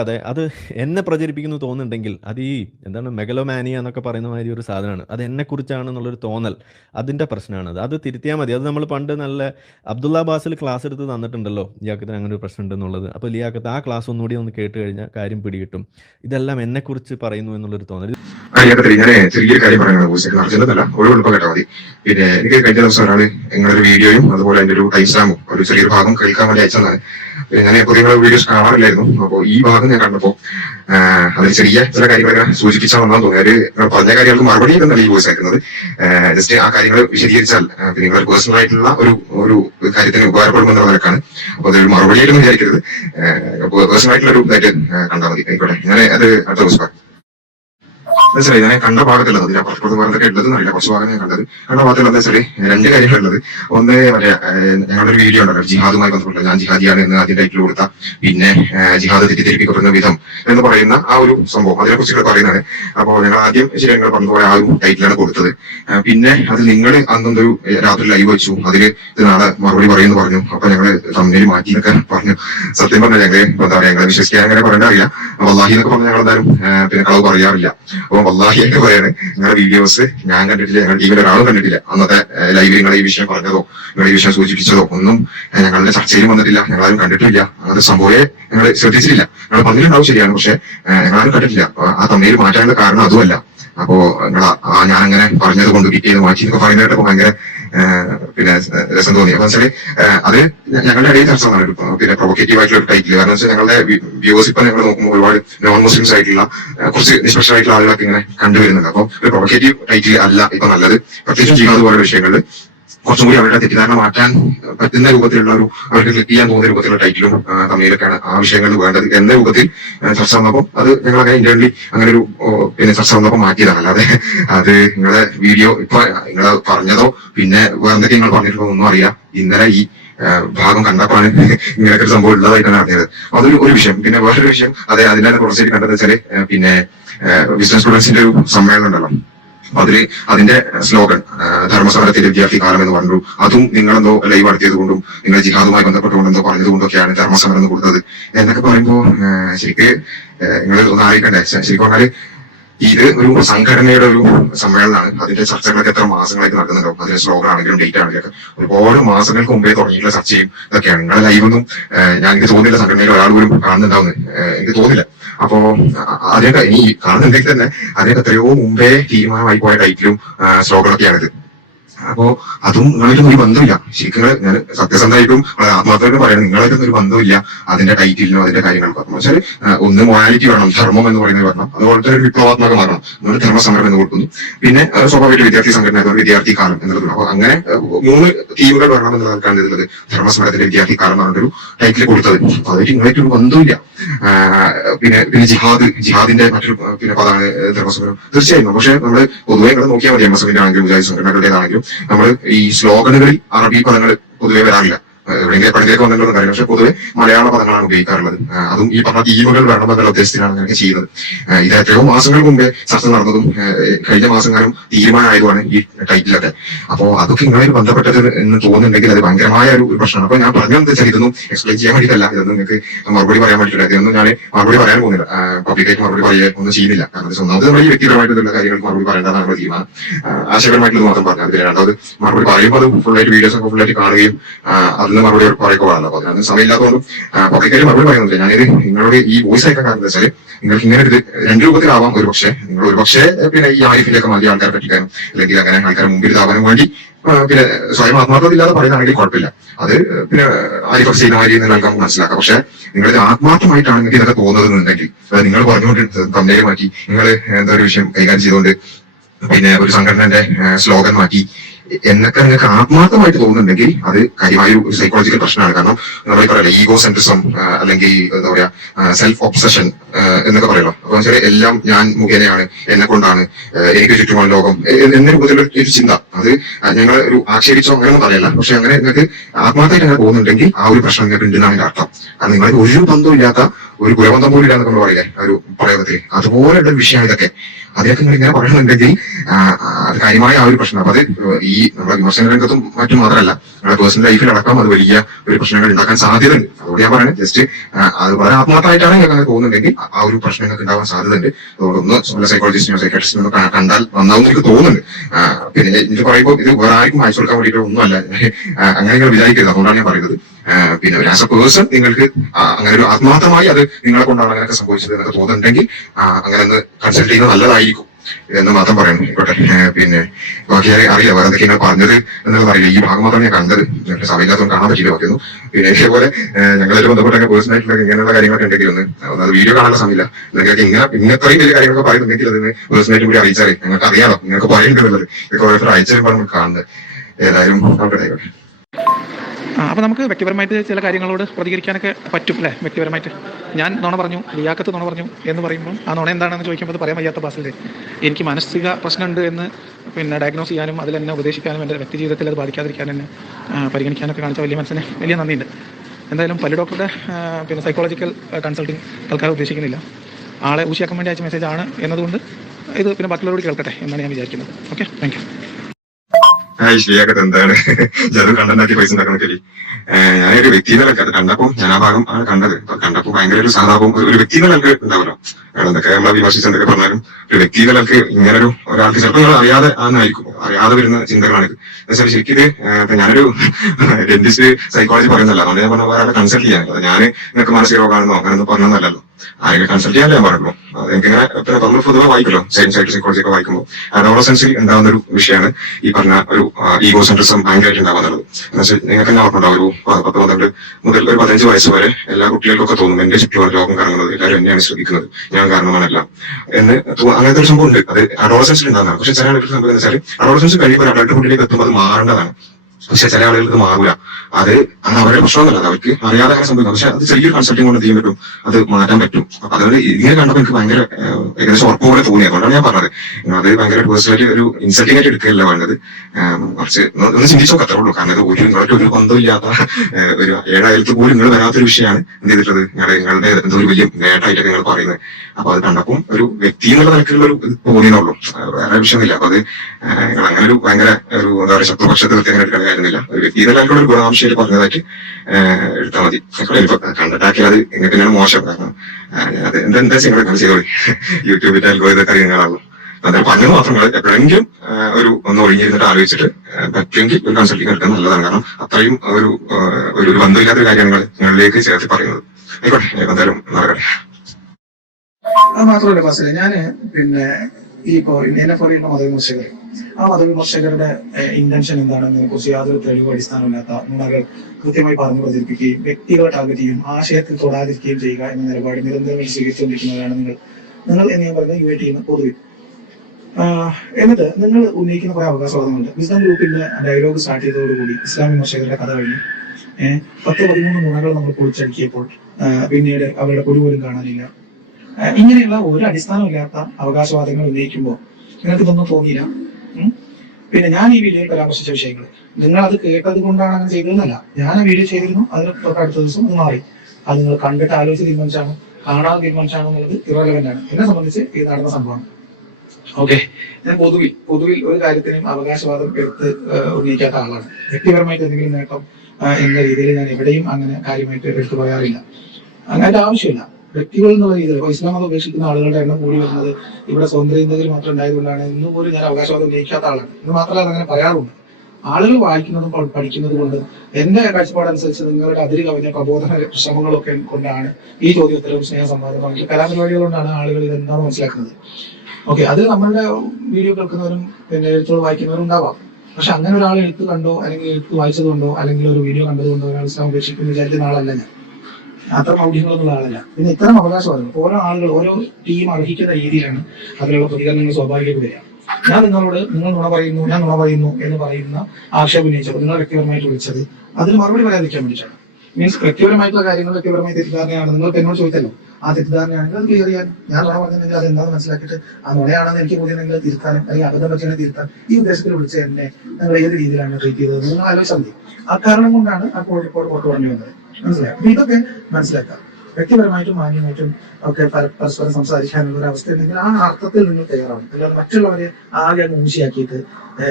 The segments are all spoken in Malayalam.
അതെ. അത് എന്നെ പ്രചരിപ്പിക്കുന്നു തോന്നുന്നുണ്ടെങ്കിൽ, അത് ഈ എന്താണ് മെഗലോമാനിയ എന്നൊക്കെ പറയുന്ന മാതിരി ഒരു സാധനമാണ്. അത് എന്നെക്കുറിച്ചാണെന്നുള്ളൊരു തോന്നൽ. അതിന്റെ പ്രശ്നമാണത്. അത് തിരുത്തിയാ മതി. അത് നമ്മൾ പണ്ട് നല്ല അബ്ദുള്ള ബാസിൽ ക്ലാസ് എടുത്ത് തന്നിട്ടുണ്ടല്ലോ, ലിയാഖത്തിന് അങ്ങനെ ഒരു പ്രശ്നം ഉണ്ടെന്നുള്ളത്. അപ്പോൾ ലിയാഖത്ത് ആ ക്ലാസ് ഒന്നുകൂടി ഒന്ന് കേട്ട് കഴിഞ്ഞാൽ കാര്യം പിടികിട്ടും. ഇതെല്ലാം എന്നെക്കുറിച്ച് പറയുന്നു എന്നുള്ളൊരു തോന്നൽ. ലിയാഖത്തെ ഞാൻ ചെറിയൊരു കാര്യം പറയുന്നത് അർജന്റല്ല ഒരു എളുപ്പം കേട്ടാൽ മതി. പിന്നെ എനിക്ക് കഴിഞ്ഞ ദിവസം ഒരാള് നിങ്ങളൊരു വീഡിയോയും അതുപോലെ അതിന്റെ ഒരു ടൈം സ്റ്റാമ്പും ഒരു ചെറിയൊരു ഭാഗം കേൾക്കാൻ വേണ്ടി അയച്ചതാണ്. പിന്നെ ഞാൻ പുതിയ വീഡിയോസ് കാണാറില്ലായിരുന്നു. അപ്പോൾ ഈ ഭാഗം ഞാൻ കണ്ടപ്പോ അതിൽ ചെറിയ ചില കാര്യങ്ങളൊക്കെ സൂചിപ്പിച്ചാൽ വന്നാന്ന് തോന്നി. അവര് പറഞ്ഞ കാര്യങ്ങൾക്ക് മറുപടി എന്നല്ല ഈ വോയിസ് അയക്കുന്നത്. ജസ്റ്റ് ആ കാര്യങ്ങൾ വിശദീകരിച്ചാൽ പിന്നെ നിങ്ങളുടെ പേഴ്സണൽ ആയിട്ടുള്ള ഒരു കാര്യത്തിന് ഉപകാരപ്പെടുമെന്നുള്ള നിലക്കാണ്. അപ്പൊ അതൊരു മറുപടിയായിട്ടൊന്നും വിചാരിക്കരുത്. പേഴ്സണൽ ആയിട്ടുള്ള ഒരു ഇതായിട്ട് കണ്ടാൽ മതി. ആയിക്കോട്ടെ, ഞാൻ അത് അടുത്ത ദിവസം മനസ്സിലായി. ഞാൻ കണ്ട ഭാഗത്തുള്ളത് അതിൽ അപ്പുറത്ത് പറഞ്ഞൊക്കെ ഉള്ളത് അറിയില്ല. കുറച്ച് ഭാഗം ഞാൻ കണ്ടത് കണ്ട ഭാഗത്തുള്ള എന്താ വെച്ചാല് രണ്ട് കാര്യങ്ങളുള്ളത്. ഒന്ന് മറ്റേ ഞങ്ങളുടെ ഒരു വീഡിയോ ഉണ്ടല്ലോ ജിഹാദുമായി ബന്ധപ്പെട്ട ഞാൻ ജിഹാദിയാണ് എന്ന് ആദ്യം ടൈറ്റിൽ കൊടുത്ത, പിന്നെ ജിഹാദ് തെറ്റിദ്ധരിപ്പിക്കപ്പെടുന്ന വിധം എന്ന് പറയുന്ന ആ ഒരു സംഭവം അതിനെ കുറിച്ച് പറയുന്നതാണ്. അപ്പോൾ ഞങ്ങൾ ആദ്യം ശരി ഞങ്ങൾ പറഞ്ഞതുപോലെ ആ ഒരു ടൈറ്റിലാണ് കൊടുത്തത്. പിന്നെ അത് നിങ്ങൾ അന്നൊരു രാത്രി ലൈവ് വെച്ചു, അതിൽ ഇത് നാളെ മറുപടി പറയുമെന്ന് പറഞ്ഞു. അപ്പൊ ഞങ്ങള് തമ്മിൽ മാറ്റി എന്നൊക്കെ പറഞ്ഞു. സത്യം പറഞ്ഞാൽ ഞങ്ങള് എന്താ പറയാ, ഞങ്ങളെ വിശ്വസിക്കാൻ അങ്ങനെ പറയേണ്ട അറിയില്ല. വല്ലാഹി എന്നൊക്കെ പറഞ്ഞാൽ ഞങ്ങൾ എന്തായാലും പിന്നെ കളവ് പറയാറില്ല. അപ്പൊ വല്ലാഹി എന്ന് പറയാണ് ഞങ്ങളുടെ വീഡിയോസ് ഞാൻ കണ്ടിട്ടില്ല, ഞങ്ങളുടെ ടീമിൽ ഒരാളും കണ്ടിട്ടില്ല. അന്നത്തെ ലൈവിൽ നിങ്ങളെ ഈ വിഷയം പറഞ്ഞതോ നിങ്ങളെ ഈ വിഷയം സൂചിപ്പിച്ചതോ ഒന്നും ഞങ്ങളുടെ ചർച്ചയിലും വന്നിട്ടില്ല. ഞങ്ങളാരും കണ്ടിട്ടില്ല. അങ്ങനത്തെ സംഭവമേ ഞങ്ങൾ ശ്രദ്ധിച്ചിട്ടില്ല. ഞങ്ങൾ പറഞ്ഞിട്ടുണ്ടാവും ശരിയാണ്, പക്ഷെ ഞങ്ങളാരും കണ്ടിട്ടില്ല. ആ തമ്മിൽ മാറ്റാനുള്ള കാരണം അതുമല്ല. അപ്പോ ഞാൻ അങ്ങനെ പറഞ്ഞത് കൊണ്ട് കിട്ടിയത് മാറ്റി എന്നൊക്കെ പറയുന്നത് കേട്ടപ്പോ ഭയങ്കര പിന്നെ രസം തോന്നി. അപ്പൊ വെച്ചാല് അത് ഞങ്ങളുടെ ഇടയിൽ ചർച്ച വന്നിട്ട് പിന്നെ പ്രൊവക്കേറ്റീവ് ആയിട്ടുള്ള ഒരു ടൈറ്റിൽ. കാരണം വെച്ചാൽ ഞങ്ങളുടെ വ്യൂവേഴ്സ് ഇപ്പൊ ഞങ്ങൾ നോക്കുമ്പോൾ ഒരുപാട് നോൺ മുസ്ലിംസ് ആയിട്ടുള്ള കുറച്ച് നിഷ്പക്ഷമായിട്ടുള്ള ആളുകളൊക്കെ ഇങ്ങനെ കണ്ടുവരുന്നുണ്ട്. അപ്പൊ ഒരു പ്രൊവക്കേറ്റീവ് ടൈറ്റിൽ അല്ല ഇപ്പൊ നല്ലത്. പ്രത്യേകിച്ചും ജിഹാദ് പോലുള്ള വിഷയങ്ങളിൽ കുറച്ചും കൂടി അവരുടെ തെറ്റിദ്ധാരണ മാറ്റാൻ പറ്റുന്ന രൂപത്തിലുള്ള ഒരു അവർക്ക് ക്ലിക്ക് ചെയ്യാൻ തോന്നുന്ന രൂപത്തിലുള്ള ടൈറ്റിലും തമ്മിലൊക്കെയാണ് ആ വിഷയങ്ങളിൽ വേണ്ടത് എന്ന രൂപത്തിൽ ചർച്ച വന്നപ്പോൾ അത് ഞങ്ങൾ അങ്ങനെ ഇന്റേണലി അങ്ങനെ ഒരു പിന്നെ ചർച്ച വന്നപ്പോൾ മാറ്റിയതാണ്. അല്ലാതെ അത് നിങ്ങളെ വീഡിയോ ഇപ്പൊ നിങ്ങൾ പറഞ്ഞതോ പിന്നെ വേറെ എന്തൊക്കെ നിങ്ങൾ പറഞ്ഞിട്ടുണ്ടോ ഒന്നും അറിയാം. ഇന്നലെ ഈ ഭാഗം കണ്ടപ്പോഴാണ് ഇങ്ങനെയൊക്കെ ഒരു സംഭവം ഉള്ളതായിട്ടാണ് അറിഞ്ഞത്. അതൊരു വിഷയം. പിന്നെ വേറൊരു വിഷയം അതെ അതിനാണ് കുറച്ചായിട്ട് കണ്ടത് വെച്ചാല് പിന്നെ ബിസിനസ് സ്റ്റുഡൻസിന്റെ ഒരു സമ്മേളനം ഉണ്ടല്ലോ, അതില് അതിന്റെ സ്ലോഗൻ ധർമ്മസമരത്തിന്റെ വിദ്യാർത്ഥി കാലം എന്ന് പറഞ്ഞു. അതും നിങ്ങളെന്തോ ലൈവ് നടത്തിയത് കൊണ്ടും നിങ്ങൾ ജിഹാദുമായി ബന്ധപ്പെട്ടുകൊണ്ട് എന്തോ പറഞ്ഞത് കൊണ്ടൊക്കെയാണ് ധർമ്മസമരം എന്ന് കൊടുത്തത് എന്നൊക്കെ പറയുമ്പോ ശരിക്ക് നിങ്ങൾ ഒന്ന് ആലോചിക്കണ്ടേ. ശരിക്കും പറഞ്ഞാല് ഇത് ഒരു സംഘടനയുടെ ഒരു സമ്മേളനമാണ്. അതിന്റെ ചർച്ചകളൊക്കെ എത്ര മാസങ്ങളായിട്ട് നടക്കുന്നുണ്ടാവും. അതിന്റെ സ്ലോഗൻ ആണെങ്കിലും ഡേറ്റ് ആണെങ്കിലും ഒരുപാട് മാസങ്ങൾക്ക് മുമ്പേ തുടങ്ങിയിട്ടുള്ള ചർച്ചയും ഇതൊക്കെയാണ്. നിങ്ങളുടെ ലൈവൊന്നും ഞാൻ എനിക്ക് തോന്നില്ല സംഘടനയിൽ ഒരാൾ പോലും കാണുന്നുണ്ടാവുന്നത് എനിക്ക് തോന്നില്ല. അപ്പോ അതിനൊക്കെ ഇനി കാണുന്നുണ്ടെങ്കിൽ തന്നെ അതിനൊക്കെ എത്രയോ മുമ്പേ തീരുമാനമായി പോയ ടൈറ്റിലും സ്ലോഗനൊക്കെയാണിത്. അപ്പോ അതും നിങ്ങളായിട്ടൊന്നും ഒരു ബന്ധമില്ല. ശരിക്കും ഞാൻ സത്യസന്ധമായിട്ടും ആത്മാർത്ഥമായിട്ടും പറയണം, നിങ്ങളായിട്ടൊന്നും ഒരു ബന്ധമില്ല അതിന്റെ ടൈറ്റിലിനോ അതിന്റെ കാര്യങ്ങൾക്കോ. എന്ന് വെച്ചാൽ ഒന്ന് മൊറാലിറ്റി വേണം, ധർമ്മം എന്ന് പറയുന്നത് വരണം, അതുപോലെ തന്നെ ഒരു വിപ്ലവാത്മകമാകണം. നിങ്ങൾ ധർമ്മസമരം എന്ന് കൊടുക്കുന്നു. പിന്നെ സ്വാഭാവികമായിട്ട് വിദ്യാർത്ഥി സംഘടന വിദ്യാർത്ഥി കാലം എന്നുള്ളത്. അപ്പൊ അങ്ങനെ 3 തീമുകൾ വരണം എന്നുള്ളതാണ് ഇതിലുള്ളത്. ധർമ്മസമരത്തിന്റെ വിദ്യാർത്ഥി കാലം എന്ന് പറഞ്ഞൊരു ടൈറ്റിൽ കൊടുത്തത്. അപ്പൊ അതായിട്ട് നിങ്ങളായിട്ടൊരു ബന്ധമില്ല. പിന്നെ ജിഹാദിന്റെ മറ്റൊരു പിന്നെ പദമാണ് ധർമ്മസമരം. തീർച്ചയായും പക്ഷെ നമ്മള് പൊതുവെ ഇവിടെ നോക്കിയാൽ മതി. എംഎസ്എഫിന്റെ ആണെങ്കിലും മുജാഹിദ് സംഘടനകളുടേതാണെങ്കിലും നമ്മൾ ഈ സ്ലോഗനുകളിൽ അറബി പദങ്ങൾ പൊതുവെ വരാറില്ല. എവിടെയെങ്കിലും പണ്ടിലേക്ക് വന്നിട്ടുള്ള കാര്യം. പക്ഷെ പൊതുവെ മലയാള പദങ്ങളാണ് ഉപയോഗിക്കാറുള്ളത്. അതും ഈ പറഞ്ഞ തീമുകൾ വേണമെന്നുള്ള ഉദ്ദേശത്തിലാണ് അങ്ങനെ ചെയ്യുന്നത്. ഇത് എത്രയോ മാസങ്ങൾക്ക് മുമ്പേ ചർച്ച നടന്നതും കഴിഞ്ഞ മാസക്കാലം തീരുമാനമായതുമാണ് ഈ ടൈറ്റിലൊക്കെ. അപ്പോ അതൊക്കെ നിങ്ങളെ ബന്ധപ്പെട്ടത് എന്ന് തോന്നുന്നുണ്ടെങ്കിൽ അത് ഭയങ്കരമായ ഒരു പ്രശ്നമാണ്. അപ്പൊ ഞാൻ പറഞ്ഞതെന്ന് വെച്ചാൽ ഇതൊന്നും എക്സ്പ്ലെയിൻ ചെയ്യാൻ വേണ്ടിയിട്ടല്ല, ഇതൊന്നും നിങ്ങൾക്ക് മറുപടി പറയാൻ വേണ്ടിയിട്ടില്ല. ഇതൊന്നും ഞാൻ മറുപടി പറയാൻ പോകുന്നില്ല, പബ്ലിക്കായിട്ട് മറുപടി പറയുക ഒന്നും ചെയ്യുന്നില്ല. കാരണം ഒന്നാമത് നമ്മൾ ഈ വ്യക്തിപരമായിട്ടുള്ള കാര്യങ്ങൾക്ക് മറുപടി പറയേണ്ടതാണ് നമ്മുടെ തീരുമാനം. ആശയപരമായിട്ടുള്ളത് മാത്രം പറഞ്ഞു. അതിൽ രണ്ടാമത് മറുപടി പറയുമ്പോൾ അത് ഫുള്ളായിട്ട് വീഡിയോസ് ഒക്കെ ഫുള്ളായിട്ട് കാണുകയും അതിന് മറുപടി പറയുക പാടില്ല. അപ്പൊ അതിനകത്ത് സമയമില്ലാത്തതുകൊണ്ടും പബ്ലിക്കായിട്ട് മറുപടി പറയുന്നില്ല. ഞാനിത് നിങ്ങളോട് ഈ വോയിസ് അയക്കാൻ കാരണം വെച്ചാൽ നിങ്ങൾക്ക് ഇങ്ങനെ ഒരു 2 രൂപത്തിലാവാം. നിങ്ങൾ ഒരുപക്ഷെ പിന്നെ ഈ ആരിഫിന്റെ ഒക്കെ മതി ആൾക്കാരെ പറ്റിക്കാനും അല്ലെങ്കിൽ അങ്ങനെ ആൾക്കാരെ മുമ്പിൽ ഇതാവാനും വേണ്ടി പിന്നെ സ്വയം ആത്മാർത്ഥമില്ലാതെ പറയുന്നതാണെങ്കിൽ കുഴപ്പമില്ല. അത് പിന്നെ ആരിഫ് ചെയ്യുന്ന മാതിരി നിങ്ങൾക്ക് മനസ്സിലാക്കാം. പക്ഷെ നിങ്ങൾ ആത്മാർത്ഥമായിട്ടാണ് നിങ്ങൾക്ക് ഇതൊക്കെ തോന്നുന്നുണ്ടെങ്കിൽ നിങ്ങൾ പറഞ്ഞുകൊണ്ട് തമ്മിലേക്ക് മാറ്റി നിങ്ങൾ എന്താ ഒരു വിഷയം കൈകാര്യം ചെയ്തുകൊണ്ട് പിന്നെ ഒരു സംഘടനയുടെ സ്ലോഗൻ മാറ്റി എന്നൊക്കെ നിങ്ങൾക്ക് ആത്മാർത്ഥമായിട്ട് തോന്നുന്നുണ്ടെങ്കിൽ അത് കാര്യമായ ഒരു സൈക്കോളജിക്കൽ പ്രശ്നമാണ്. കാരണം നമ്മൾ പറയല്ലോ ഈഗോ സെൻട്രിസം അല്ലെങ്കിൽ എന്താ പറയാ സെൽഫ് ഒബ്സഷൻ എന്നൊക്കെ പറയല്ലോ. അപ്പൊ വെച്ചാൽ എല്ലാം ഞാൻ മുഖേനയാണ്, എന്നെ കൊണ്ടാണ്, എനിക്ക് ചുറ്റുമാണ് ലോകം എന്ന രൂപത്തിലുള്ള ഒരു ചിന്ത. അത് ഞങ്ങൾ ഒരു ആക്ഷേപിച്ചോ അങ്ങനെയൊന്നും പറയല്ല. പക്ഷെ അങ്ങനെ നിങ്ങൾക്ക് ആത്മാർത്ഥമായിട്ട് അങ്ങനെ തോന്നുന്നുണ്ടെങ്കിൽ ആ ഒരു പ്രശ്നം നിങ്ങൾക്ക് ഉണ്ടെന്നാണ് എന്റെ അർത്ഥം. കാരണം നിങ്ങൾക്ക് ഒരു ബന്ധമില്ലാത്ത ഒരു കുലബന്ധം പോലും ഇല്ലാന്ന് നമ്മൾ പറയില്ലേ ഒരു പ്രയോഗത്തിൽ, അതുപോലെയുള്ള ഒരു വിഷയമാണ് ഇതൊക്കെ. അതിനൊക്കെ നിങ്ങൾ ഇങ്ങനെ പറയുന്നുണ്ടെങ്കിൽ അത് കാര്യമായ ആ ഒരു പ്രശ്നം. അപ്പൊ അത് ഈ നമ്മുടെ വിമർശന രംഗത്തും മറ്റും മാത്രമല്ല, നമ്മുടെ പേഴ്സണൽ ലൈഫിൽ അടക്കം അത് വലിയ ഒരു പ്രശ്നങ്ങൾ ഉണ്ടാക്കാൻ സാധ്യതയുണ്ട്. അതുകൊണ്ട് ഞാൻ പറയുന്നത് ജസ്റ്റ് അത് വളരെ ആത്മാർത്ഥമായിട്ടാണ് നിങ്ങൾക്ക് അങ്ങനെ തോന്നുന്നുണ്ടെങ്കിൽ ആ ഒരു പ്രശ്നങ്ങൾക്ക് ഉണ്ടാവാൻ സാധ്യതയുണ്ട്. അതുകൊണ്ട് ഒന്ന് സൈക്കോളജിസ്റ്റിനോ സൈക്കാട്രിസ്റ്റിനോ കണ്ടാൽ നന്നാവും എനിക്ക് തോന്നുന്നുണ്ട്. പിന്നെ ഇത് പറയുമ്പോൾ ഇത് വേറെ ആർക്കും അയച്ചു കൊടുക്കാൻ വേണ്ടിയിട്ട് ഒന്നുമല്ല, അങ്ങനെ നിങ്ങൾ വിചാരിക്കരുത്. അതുകൊണ്ടാണ് ഞാൻ പറയുന്നത്. പിന്നെ ഒരു ആസ് എ പേഴ്സൺ നിങ്ങൾക്ക് അങ്ങനെ ഒരു ആത്മാർത്ഥമായി അത് നിങ്ങളെ കൊണ്ടാണ് അങ്ങനെയൊക്കെ സംഭവിച്ചത് എന്നൊക്കെ തോന്നുന്നുണ്ടെങ്കിൽ അങ്ങനെ ഒന്ന് കൺസൾട്ട് ചെയ്യുന്നത് നല്ലതായിരിക്കും എന്ന് മാത്രം പറയുന്നു. ആയിക്കോട്ടെ. പിന്നെ ബാക്കി അറിയില്ല വേറെ എന്തൊക്കെയാണ് പറഞ്ഞത് എന്നുള്ളത് അറിയില്ല. ഈ ഭാഗം മാത്രമാണ് ഞാൻ കണ്ടത്, സമയത്തും കാണാൻ പറ്റില്ല ബാക്കിയൊന്നും. പിന്നെ ഇതേപോലെ ഞങ്ങളായിട്ട് ബന്ധപ്പെട്ടൊക്കെ പേഴ്സണായിട്ടുള്ള ഇങ്ങനെയുള്ള കാര്യങ്ങളൊക്കെ ഉണ്ടെങ്കിൽ ഒന്ന് അത് വീഡിയോ കാണാനുള്ള സമയമില്ല. നിങ്ങൾക്ക് ഇങ്ങനെ ഇത്രയും വലിയ കാര്യങ്ങളൊക്കെ പറയുന്നുണ്ടെങ്കിൽ അതിന് പേഴ്സണായിട്ട് കൂടി അറിയിച്ചാൽ നിങ്ങൾക്ക് അറിയാലോ, നിങ്ങൾക്ക് പറയുന്നുള്ളത് ഇതൊക്കെ ഓരോരുത്തർ അയച്ചു തരുമ്പോൾ നമുക്ക് കാണുന്നത്. ഏതായാലും ആയിക്കോട്ടെ. അപ്പോൾ നമുക്ക് വ്യക്തിപരമായിട്ട് ചില കാര്യങ്ങളോട് പ്രതികരിക്കാനൊക്കെ പറ്റും അല്ലേ? വ്യക്തിപരമായിട്ട് ഞാൻ നുണ പറഞ്ഞു, ലിയാക്കത്ത് നുണ പറഞ്ഞു എന്ന് പറയുമ്പോൾ ആ നുണ എന്താണെന്ന് ചോദിക്കുമ്പോൾ അത് പറയാൻ വയ്യാത്ത ബാസിൽ എനിക്ക് മാനസിക പ്രശ്നമുണ്ട് എന്ന് പിന്നെ ഡയഗ്നോസ് ചെയ്യാനും അതിൽ എന്നെ ഉപദേശിക്കാനും എൻ്റെ വ്യക്തി ജീവിതത്തിൽ അത് ബാധിക്കാതിരിക്കാൻ എന്നെ പരിഗണിക്കാനൊക്കെ കാണിച്ച വലിയ മനസ്സിന് വലിയ നന്ദിയുണ്ട്. എന്തായാലും പല ഡോക്ടറുടെ പിന്നെ സൈക്കോളജിക്കൽ കൺസൾട്ടിങ് തൽക്കാലം ഉദ്ദേശിക്കുന്നില്ല. ആളെ ഊശിയാക്കാൻ വേണ്ടി അയച്ച മെസ്സേജ് ആണ് എന്നതുകൊണ്ട് ഇത് പിന്നെ ബാക്കിയുള്ളവരോട് കേൾക്കട്ടെ എന്നാണ് ഞാൻ വിചാരിക്കുന്നത്. Okay, thank you. ശരിയാക്കട്ടെ. എന്താണ് ജനറൽ കണ്ടന്റാക്കി പൈസ ഉണ്ടാക്കണ ശരി. ഞാനൊരു വ്യക്തി നിലക്ക് അത് കണ്ടപ്പോൾ ഞാൻ ആ ഭാഗം ആണ് കണ്ടത്. കണ്ടപ്പോൾ ഭയങ്കര ഒരു സഹതാപം ഒരു വ്യക്തി നിലക്ക് ഉണ്ടാവല്ലോ. എന്തൊക്കെ നമ്മളെ വിമർശിച്ച് എന്തൊക്കെ പറഞ്ഞാലും ഒരു വ്യക്തി നിലക്ക് ഇങ്ങനൊരു ഒരാൾക്ക് ചിലപ്പോൾ നിങ്ങൾ അറിയാതെ ആണെന്നായിരിക്കും, അറിയാതെ വരുന്ന ചിന്തകളാണിത്. എന്നുവെച്ചാൽ ശരിക്കും ഇത് ഞാനൊരു ഡെന്റിസ്റ്റ് സൈക്കോളജി പറയുന്നല്ല, അതുകൊണ്ട് ഞാൻ പറഞ്ഞ ഒരാളെ കൺസൾട്ട് ചെയ്യാൻ ഞാൻ നിങ്ങൾക്ക് മാനസിക രോഗമാണെന്നോ അങ്ങനെയൊന്നും പറഞ്ഞതല്ലോ. ആരെങ്കിലും കൺസൾട്ട് ചെയ്യാനല്ലേ ഞാൻ പറഞ്ഞുള്ളൂ. എനിക്കിങ്ങനെ നമ്മൾ പൊതുവെ വായിക്കല്ലോ സൈക്കോളജി ഒക്കെ വായിക്കുമ്പോൾ അഡോളസൻസിൽ ഉണ്ടാകുന്ന ഒരു വിഷയമാണ് ഈ പറഞ്ഞ ഒരു ഈഗോ സെൻട്രിസം ഭയങ്കരമായിട്ട് ഉണ്ടാകുന്നുള്ളത്. എന്നുവെച്ചാൽ നിങ്ങൾക്ക് ഞാൻ ഓർമ്മണ്ടാവും ഒരു 10-12 മുതൽ ഒരു 15 വയസ്സ് വരെ എല്ലാ കുട്ടികൾക്കൊക്കെ തോന്നും എന്റെ ചുറ്റുപാട് ലോകം കറങ്ങുന്നത് എല്ലാവരും എന്നെയാണ് ശ്രദ്ധിക്കുന്നത്, ഞാൻ കാരണമാണല്ല എന്ന് അങ്ങനത്തെ ഒരു സംഭവം ഉണ്ട്. അത് അഡോളസൻസിൽ ഉണ്ടാകുന്നതാണ്. പക്ഷെ ചില ആളുകൾക്ക് സംഭവം എന്ന് വെച്ചാൽ അഡോളസൻസ് കഴിയുമ്പോൾ അഡൾട്ട് കുട്ടിയിലേക്ക് എത്തുമ്പോൾ അത് മാറേണ്ടതാണ്. പക്ഷെ ചില ആളുകൾക്ക് മാറൂല. അത് അവരുടെ പ്രശ്നമൊന്നുമല്ല, അത് അവർക്ക് അറിയാതെ അങ്ങനെ സംഭവിക്കും. പക്ഷെ അത് ചെറിയൊരു കൺസൾട്ടിങ് കൊണ്ട് ചെയ്യാൻ പറ്റും, അത് മാറ്റാൻ പറ്റും. അപ്പൊ അതുകൊണ്ട് ഇങ്ങനെ കണ്ടപ്പോൾ എനിക്ക് ഭയങ്കര ഏകദേശം ഉറപ്പ് പോലെ തോന്നി. അതുകൊണ്ടാണ് ഞാൻ പറഞ്ഞത് അത് ഭയങ്കര പേഴ്സണലി ഒരു ഇൻസൾട്ടിംഗ് ആയിട്ട് എടുക്കുകയല്ല വേണ്ടത്. കുറച്ച് ഒന്ന് ചിന്തിച്ചു നോക്കത്തേ ഉള്ളൂ. കാരണം ഇത് നിങ്ങൾക്ക് ഒരു ബന്ധമില്ലാത്ത ഒരു 7 അയലത്ത് പോലും നിങ്ങൾ വരാത്തൊരു വിഷയമാണ് എന്ത് ചെയ്തിട്ടുള്ളത്. നിങ്ങളുടെ എന്തോ ഒരു വലിയ നേട്ടമായിട്ടൊക്കെ നിങ്ങൾ പറയുന്നത്. അപ്പൊ അത് കണ്ടപ്പോൾ ഒരു വ്യക്തി എന്നുള്ള നിലക്കുള്ള ഒരു തോന്നിയുള്ളൂ, വേറെ വിഷയമില്ല. അപ്പൊ അത് നിങ്ങൾ അങ്ങനെ ഒരു ഭയങ്കര ഒരു എന്താ പറയുക ശത്രുപക്ഷത്തിൽ അങ്ങനെ എടുക്കാൻ കാര്യമില്ല. ഒരു വ്യക്തി ഇതെല്ലാം ഒരു ഗുണാംശയിൽ പറഞ്ഞതായിട്ട് എടുത്താൽ മതി. കണ്ടിട്ടാക്കിയാൽ അത് നിങ്ങൾക്ക് തന്നെയാണ് മോശം. കാരണം അത് എന്താ നിങ്ങൾ ചെയ്തോളി. യൂട്യൂബിന്റെ അൽഗോരിതമൊക്കെ അറിയുന്നതാണല്ലോ. അതായത് പറഞ്ഞത് മാത്രം എപ്പോഴെങ്കിലും ഒന്ന് ഒഴിഞ്ഞിരുന്നിട്ട് ആലോചിച്ചിട്ട് പറ്റുമെങ്കിൽ ഒരു കൺസൾട്ടിങ് എടുക്കാൻ നല്ലതാണ്. കാരണം അത്രയും ഒരു ബന്ധമില്ലാത്ത കാര്യമാണ് നിങ്ങളിലേക്ക് ചേർത്ത് പറയുന്നത്. ആയിക്കോട്ടെ, എന്തായാലും നടക്കട്ടെ. അത് മാത്രമല്ല ബാസിലെ, ഞാന് പിന്നെ ഈ എന്നെ പോലെയുള്ള മതവിമർശകർ, ആ മതവിമർശകരുടെ ഇന്റൻഷൻ എന്താണെന്നതിനെ കുറിച്ച് യാതൊരു തെളിവ് അടിസ്ഥാനമില്ലാത്ത നുണകൾ കൃത്യമായി പറഞ്ഞു പ്രചരിപ്പിക്കുകയും വ്യക്തികളെ ടാർഗറ്റ് ചെയ്യും ആശയത്തിൽ തൊടാതിരിക്കുകയും ചെയ്യുക എന്ന നിലപാട് നിരന്തരം സ്വീകരിച്ചുകൊണ്ടിരിക്കുന്നവരാണ് നിങ്ങൾ എന്ന് ഞാൻ പറയുന്നത് UAT ചെയ്യുന്ന പൊതുവിൽ. എന്നിട്ട് നിങ്ങൾ ഉന്നയിക്കുന്ന കുറെ അവകാശവാദങ്ങളുണ്ട്. വിസ്ഡം ഗ്രൂപ്പിന്റെ ഡയലോഗ് സ്റ്റാർട്ട് ചെയ്തതോടുകൂടി ഇസ്ലാം വിമർശകരുടെ കഥ കഴിഞ്ഞു. 10-13 നുണകൾ നമ്മൾ പൊളിച്ചടുക്കിയപ്പോൾ പിന്നീട് അവരുടെ പൊടി പോലും കാണാനില്ല. ഇങ്ങനെയുള്ള ഒരു അടിസ്ഥാനമില്ലാത്ത അവകാശവാദങ്ങൾ ഉന്നയിക്കുമ്പോൾ നിങ്ങൾക്ക് ഇതൊന്നും തോന്നിയില്ല. പിന്നെ ഞാൻ ഈ വീഡിയോയിൽ പരാമർശിച്ച വിഷയങ്ങൾ നിങ്ങൾ അത് കേട്ടത് കൊണ്ടാണ് അങ്ങനെ ചെയ്തതെന്നല്ല. ഞാൻ ആ വീഡിയോ ചെയ്തിരുന്നു, അതിന് തൊട്ടടുത്ത ദിവസം അത് മാറി. അത് നിങ്ങൾ കണ്ടിട്ട് ആലോചിച്ച് തീരുമാനിച്ചാണോ കാണാതെ തീരുമാനിച്ചാണോ എന്നുള്ളത് ഇറലവന്റ് ആണ്. എന്നെ സംബന്ധിച്ച് ഇത് നടന്ന സംഭവമാണ്. ഓക്കെ, ഞാൻ പൊതുവിൽ ഒരു കാര്യത്തിനും അവകാശവാദം എടുത്ത് ഉന്നയിക്കാത്ത ആളാണ്. വ്യക്തിപരമായിട്ട് എന്തെങ്കിലും നേട്ടം എന്ന രീതിയിൽ ഞാൻ എവിടെയും അങ്ങനെ കാര്യമായിട്ട് എടുത്തു പറയാറില്ല. അങ്ങനെ ആവശ്യമില്ല. വ്യക്തികൾ എന്നുള്ള രീതിയിൽ ഇസ്ലാം മതം ഉപേക്ഷിക്കുന്ന ആളുകളുടെ എണ്ണം കൂടി വരുന്നത് ഇവിടെ സ്വന്തം ഇന്ത്യയിൽ മാത്രം ഉണ്ടായതുകൊണ്ടാണ് ഇന്ന് പോലും ഞാൻ അവകാശവാദം ഉന്നയിക്കാത്ത ആളാണ്. ഇത് മാത്രമല്ല അങ്ങനെ പറയാറുണ്ട്. ആളുകൾ വായിക്കുന്നതും പഠിക്കുന്നത് കൊണ്ട് എന്റെ കാഴ്ചപ്പാടനുസരിച്ച് നിങ്ങളുടെ അതിര് കവിഞ്ഞ പ്രബോധന ശ്രമങ്ങളൊക്കെ കൊണ്ടാണ് ഈ ചോദ്യോത്തരവും സ്നേഹ സംവാദം കലാപരിപാടികൾ കൊണ്ടാണ് ആളുകൾ ഇതെന്താണെന്ന് മനസ്സിലാക്കുന്നത്. ഓക്കെ, അത് നമ്മളുടെ വീഡിയോ കേൾക്കുന്നവരും പിന്നെ എഴുത്തുകൾ വായിക്കുന്നവരും ഉണ്ടാവാം. പക്ഷെ അങ്ങനെ ഒരാൾ എഴുത്ത് കണ്ടോ അല്ലെങ്കിൽ എഴുത്ത് വായിച്ചതുകൊണ്ടോ അല്ലെങ്കിൽ ഒരു വീഡിയോ കണ്ടതുകൊണ്ടോ ഒരാൾ ഇസ്ലാം ഉപേക്ഷിക്കുന്നു വിചാരിക്കുന്ന ആളല്ല ഞാൻ. അത്ര മൗഢ്യങ്ങളൊന്നുള്ള ആളല്ല. പിന്നെ ഇത്തരം അവകാശവാദങ്ങൾ ഓരോ ആളുകൾ ഓരോ ടീം അർഹിക്കുന്ന രീതിയിലാണ് അതിലുള്ള പ്രതികരണങ്ങൾ സ്വാഭാവികമായിട്ട് വരിക. ഞാൻ നിങ്ങളോട് നിങ്ങൾ നുണ പറയുന്നു എന്ന് പറയുന്ന ആക്ഷേപം ഉന്നയിച്ചപ്പോൾ നിങ്ങൾ വ്യക്തിപരമായിട്ട് വിളിച്ചത് അതിന് മറുപടി പറയാതിരിക്കാൻ വേണ്ടിയിട്ടാണ്. മീൻസ് വ്യക്തിപരമായിട്ടുള്ള കാര്യങ്ങൾ വ്യക്തിപരമായി തെറ്റിദ്ധാരണയാണ്. നിങ്ങൾക്ക് എന്നോട് ചോദിച്ചല്ലോ, ആ തെറ്റിദ്ധാരണയാണെങ്കിൽ അത് ക്ലിയർ ചെയ്യാൻ, ഞാൻ നുണ പറഞ്ഞിട്ടുണ്ടെങ്കിൽ അത് എന്താണെന്ന് മനസ്സിലാക്കിയിട്ട് ആ നുണയാണെന്ന് എനിക്ക് ബോധ്യമെങ്കിൽ തിരുത്താനും അല്ലെങ്കിൽ അബദ്ധം പറ്റിയാൽ തിരുത്താൻ ഈ ഉദ്ദേശത്തിൽ വിളിച്ച എന്നെ നിങ്ങൾ ഏത് രീതിയിലാണ് ട്രീറ്റ് ചെയ്തത് നിങ്ങൾ ആലോചിച്ചാൽ മതി. ആ കാരണം കൊണ്ടാണ് ആ കോഴിക്കോട് പുറത്തു പറഞ്ഞു വന്നത്. മനസ്സിലായി? അപ്പൊ ഇതൊക്കെ മനസ്സിലാക്കാം. വ്യക്തിപരമായിട്ടും മാന്യമായിട്ടും ഒക്കെ പരസ്പരം സംസാരിക്കാനുള്ള ഒരു അവസ്ഥ ഉണ്ടെങ്കിൽ ആ അർത്ഥത്തിൽ നിങ്ങൾ തയ്യാറാവും. അല്ലാതെ മറ്റുള്ളവരെ ആകെ മൂശിയാക്കിയിട്ട്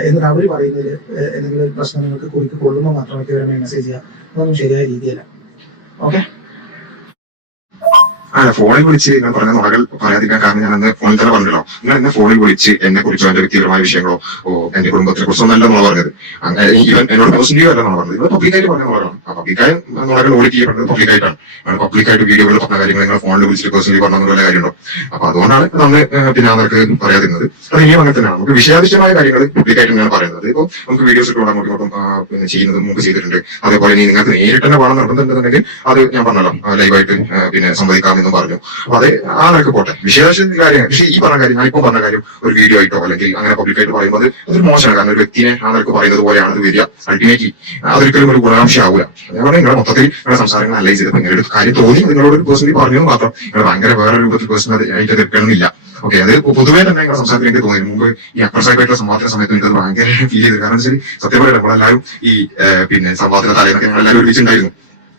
എന്നിട്ട് അവർ പറയുന്നതിൽ എന്തെങ്കിലും ഒരു പ്രശ്നം നിങ്ങൾക്ക് കുറിക്ക് കൊള്ളുമ്പോൾ മാത്രം വ്യക്തിപരമായി മെസ്സേജ് ചെയ്യുക, അതൊന്നും ശരിയായ രീതിയല്ല. ഓക്കെ, ഫോണിൽ വിളിച്ച് ഞാൻ പറഞ്ഞ നുണകൾ പറയാതിരിക്കാൻ കാരണം ഞാൻ അന്ന് ഫോണിൽ തന്നെ പറഞ്ഞല്ലോ, നിങ്ങൾ എന്നെ ഫോണിൽ വിളിച്ച് എന്നെ കുറിച്ചോ എന്റെ വ്യക്തിപരമായ വിഷയങ്ങളോ എന്റെ കുടുംബത്തിനെ കുറിച്ചോ നല്ല നുണ പറഞ്ഞത്. ഈവൻ എന്നോട് പേഴ്സണലി അല്ല നുണ പറഞ്ഞത്, ഇത് പബ്ലിക്കായിട്ട് പറഞ്ഞ നുണകളാണ്. ആ പബ്ലിക്കായ നുണകൾ ഓഡിറ്റ് ചെയ്യപ്പെടുന്നത് പബ്ലിക്കായിട്ടാണ്. പബ്ലിക്കായിട്ട് വീഡിയോകളിൽ പറഞ്ഞ കാര്യങ്ങൾ നിങ്ങൾ ഫോണിൽ വിളിച്ചിട്ട് പേഴ്സണലി പറഞ്ഞ കാര്യമുണ്ടോ? അപ്പൊ അതുകൊണ്ടാണ് അന്ന് പിന്നെ അവർക്ക് പറയാതിരുന്നത്. അത് ഇനിയും അങ്ങനെ തന്നെയാണ്. നമുക്ക് വിഷയാധിഷ്ഠമായ കാര്യങ്ങൾ പബ്ലിക്കായിട്ട് ഞാൻ പറയുന്നത്. ഇപ്പൊ നമുക്ക് വീഡിയോസ് ഇട്ട് അങ്ങോട്ടും ഇങ്ങോട്ടും പിന്നെ ചെയ്യുന്നത് മുമ്പ് ചെയ്തിട്ടുണ്ട്. അതേപോലെ ഇനി നിങ്ങൾക്ക് നേരിട്ട് തന്നെ വേണം നിർബന്ധമുണ്ടെന്നുണ്ടെങ്കിൽ അത് ഞാൻ പറഞ്ഞല്ലോ ലൈവായിട്ട് പിന്നെ സംവദിക്കാമെന്നും പറഞ്ഞു. അപ്പൊ അത് ആ നിലക്ക് പോട്ടെ, വിശേഷ കാര്യം. പക്ഷേ ഈ പറഞ്ഞ കാര്യം, ഞാനിപ്പോ പറഞ്ഞ കാര്യം ഒരു വീഡിയോ ആയിട്ടോ അല്ലെങ്കിൽ അങ്ങനെ പബ്ലിക്കായിട്ട് പറയുമ്പോൾ അതൊരു മോശമാണ്. കാരണം ഒരു വ്യക്തിനെ ആ നിലക്ക് പറയുന്നത് പോലെയാണ് അത് വരിക. അൾട്ടിമേറ്റ്ലി അതൊരിക്കലും ഒരു ഗുണാംശ ആവില്ല. ഞാൻ പറഞ്ഞാൽ നിങ്ങളുടെ മൊത്തത്തിൽ നിങ്ങളുടെ സംസാരങ്ങൾ അനലൈസ് ചെയ്തപ്പോൾ നിങ്ങളുടെ കാര്യം തോന്നി നിങ്ങളോട് ഒരു പേഴ്സണലി പറഞ്ഞു മാത്രം. നിങ്ങൾ ഭയങ്കര വേറെ രൂപത്തിൽ പേഴ്സണൽ ആയിട്ട് തീർക്കണമെന്നില്ല. ഓക്കെ, അത് പൊതുവേ തന്നെ നിങ്ങളുടെ സംസാരത്തിൽ എനിക്ക് തോന്നി. മുമ്പ് ഈ അപ്രസായിട്ടുള്ള സംവാദത്തിന്റെ സമയത്ത് എനിക്കത് ഭയങ്കര ഫീൽ ചെയ്തു. കാരണം വെച്ചാൽ സത്യം പറയാം, നമ്മളെല്ലാവരും ഈ പിന്നെ സംവാദത്തിന്റെ തലേന്നൊക്കെ ഞങ്ങളെല്ലാവരും ഒരുമിച്ചുണ്ടായിരുന്നു.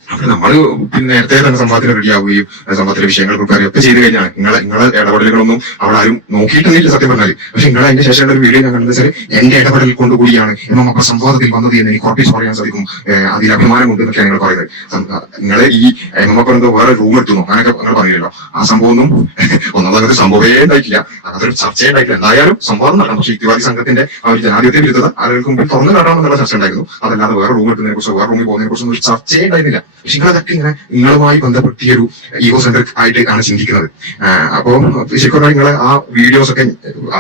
അപ്പൊ നമ്മള് പിന്നെ നേരത്തെ തന്നെ സംവാദത്തിന് റെഡിയാവുകയും സംവാദത്തിലെ വിഷയങ്ങൾ പ്രിപ്പയർ ഒക്കെ ചെയ്ത് കഴിഞ്ഞാൽ നിങ്ങളെ ഇടപെടലുകളൊന്നും അവിടെ ആരും നോക്കിയിട്ടില്ല സത്യം പറഞ്ഞാല്. പക്ഷെ നിങ്ങൾ അതിന്റെ ശേഷമുള്ള ഒരു വീഡിയോ ഞാൻ കണ്ടത് വെച്ചാൽ എന്റെ ഇടപെടൽ കൊണ്ടുകൂടിയാണ് നമുക്ക് സംവാദത്തിൽ വന്നത് എന്ന് എനിക്ക് ഉറപ്പിച്ച് പറയാൻ സാധിക്കും. അതിൽ അഭിമാനം കൊണ്ട് എന്നൊക്കെയാണ് നിങ്ങൾ പറയുന്നത്. നിങ്ങളെ ഈ നമുക്ക് എന്തോ വേറെ റൂം എത്തുന്നു അങ്ങനെയൊക്കെ നിങ്ങൾ പറയുമല്ലോ. ആ സംഭവം ഒന്നും ഒന്നാമത് സംഭവമേ ഉണ്ടായിട്ടില്ല, അതൊരു ചർച്ചയെ ഉണ്ടായിട്ടില്ല. എന്തായാലും സംവാദം നടക്കണം. പക്ഷേ യുക്തിവാദി സംഘത്തിന്റെ ആ ഒരു ജനാധിപത്യ വിരുദ്ധത ആളുകൾക്ക് മുമ്പിൽ തുറന്നു കാണണമെന്നുള്ള ചർച്ച ഉണ്ടായിരുന്നു. അതല്ലാതെ വേറെ റൂം എത്തുന്നതിനെ കുറിച്ചോ വേറെ റൂമിൽ പോകുന്നതിനെ കുറിച്ചൊന്നും ഒരു ചർച്ചയെ ഉണ്ടായിരുന്നില്ല. പക്ഷെ നിങ്ങളതൊക്കെ ഇങ്ങനെ നിങ്ങളുമായി ബന്ധപ്പെടുത്തിയൊരു ഈഗോ സെൻട്രിക് ആയിട്ട് ആണ് ചിന്തിക്കുന്നത്. അപ്പോ ശരിക്കും നിങ്ങളെ ആ വീഡിയോസ് ഒക്കെ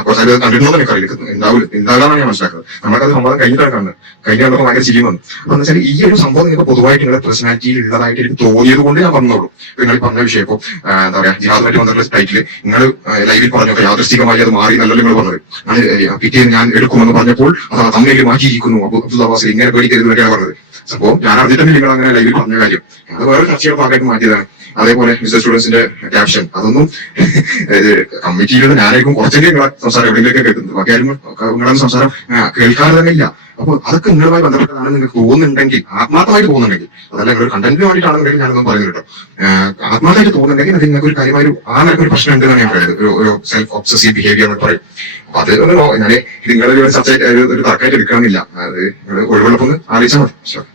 കുറച്ച് കണ്ടിട്ടുണ്ടോ എനിക്ക് അറിയില്ല, ഉണ്ടാകാന്നാണ് ഞാൻ മനസ്സിലാക്കുന്നത്. നമ്മളത് സംവാദം കഴിഞ്ഞിട്ടാണ് കാണുന്നത്. കഴിഞ്ഞ കണ്ടപ്പോൾ ഭയങ്കര ചിരി വന്നു. അപ്പൊ എന്ന് വെച്ചാൽ ഈ ഒരു സംഭവം നിങ്ങൾക്ക് പൊതുവായിട്ട് നിങ്ങളുടെ പേഴ്സണാലിറ്റിയിൽ ഉള്ളതായിട്ട് എനിക്ക് തോന്നിയത് കൊണ്ട് ഞാൻ പറഞ്ഞോളൂ. നിങ്ങൾ ഈ പറഞ്ഞ വിഷയം ഇപ്പോ എന്താ പറയാ ജിഹാദുമായിട്ട് ബന്ധപ്പെട്ട ടൈറ്റില് നിങ്ങൾ ലൈവിൽ പറഞ്ഞു യാദൃശ്ചികമായി അത് മാറി നല്ലല്ലോ നിങ്ങൾ പറഞ്ഞത്. പിറ്റേന്ന് ഞാൻ എടുക്കുമെന്ന് പറഞ്ഞപ്പോൾ അത് തമ്മിൽ മാറ്റിയിരിക്കുന്നു. അബ്ദുൽ അബ്ബാസിൽ ഇങ്ങനെ പേടിക്കരുതെന്നൊക്കെയാണ് പറഞ്ഞത്. സംഭവം ഞാൻ അറിഞ്ഞിട്ടുണ്ട് നിങ്ങൾ അങ്ങനെ ലൈവിൽ പറഞ്ഞ കാര്യം. അത് വേറെ ചർച്ചയുടെ ഭാഗമായിട്ട് മാറ്റിയതാണ്. അതേപോലെ മിസ്റ്റർ സ്റ്റുഡൻസിന്റെ ക്യാപ്ഷൻ അതൊന്നും കമ്മിറ്റിയിലുള്ള ഞാനായിരിക്കും കുറച്ചെങ്കിലും നിങ്ങളെ സംസാരം എവിടെയെങ്കിലൊക്കെ കേൾക്കുന്നത്. ബാക്കി ആരും നിങ്ങളെ സംസാരം കേൾക്കാതെ തന്നെ ഇല്ല. അപ്പൊ അതൊക്കെ നിങ്ങളുമായി ബന്ധപ്പെട്ടതാണെന്ന് നിങ്ങൾക്ക് തോന്നുന്നുണ്ടെങ്കിൽ, ആത്മാർത്ഥമായിട്ട് തോന്നുന്നുണ്ടെങ്കിൽ, അതല്ല നിങ്ങളൊരു കണ്ടന്റിന് വേണ്ടിയിട്ടാണെന്നുണ്ടെങ്കിൽ ഞാനൊന്നും പറയുന്നത് കേട്ടോ. ആത്മാർത്ഥമായിട്ട് തോന്നുന്നുണ്ടെങ്കിൽ അത് നിങ്ങൾക്ക് ഒരു കാര്യമായ ആ നിലക്ക് ഒരു പ്രശ്നം ഉണ്ടെന്നാണ് ഞാൻ പറയുന്നത്. ഒരു സെൽഫ് ഒബ്സസീവ് ബിഹേവിയർ എന്ന് പറയും. അപ്പൊ അത് ഞാൻ നിങ്ങളൊരു ചർച്ച ഒരു തർക്കമായിട്ട് എടുക്കണമെന്നില്ല. അത് നിങ്ങൾ ഒഴിവുള്ളപ്പോൾ ഒന്ന് ആലോചിച്ചാൽ മതി.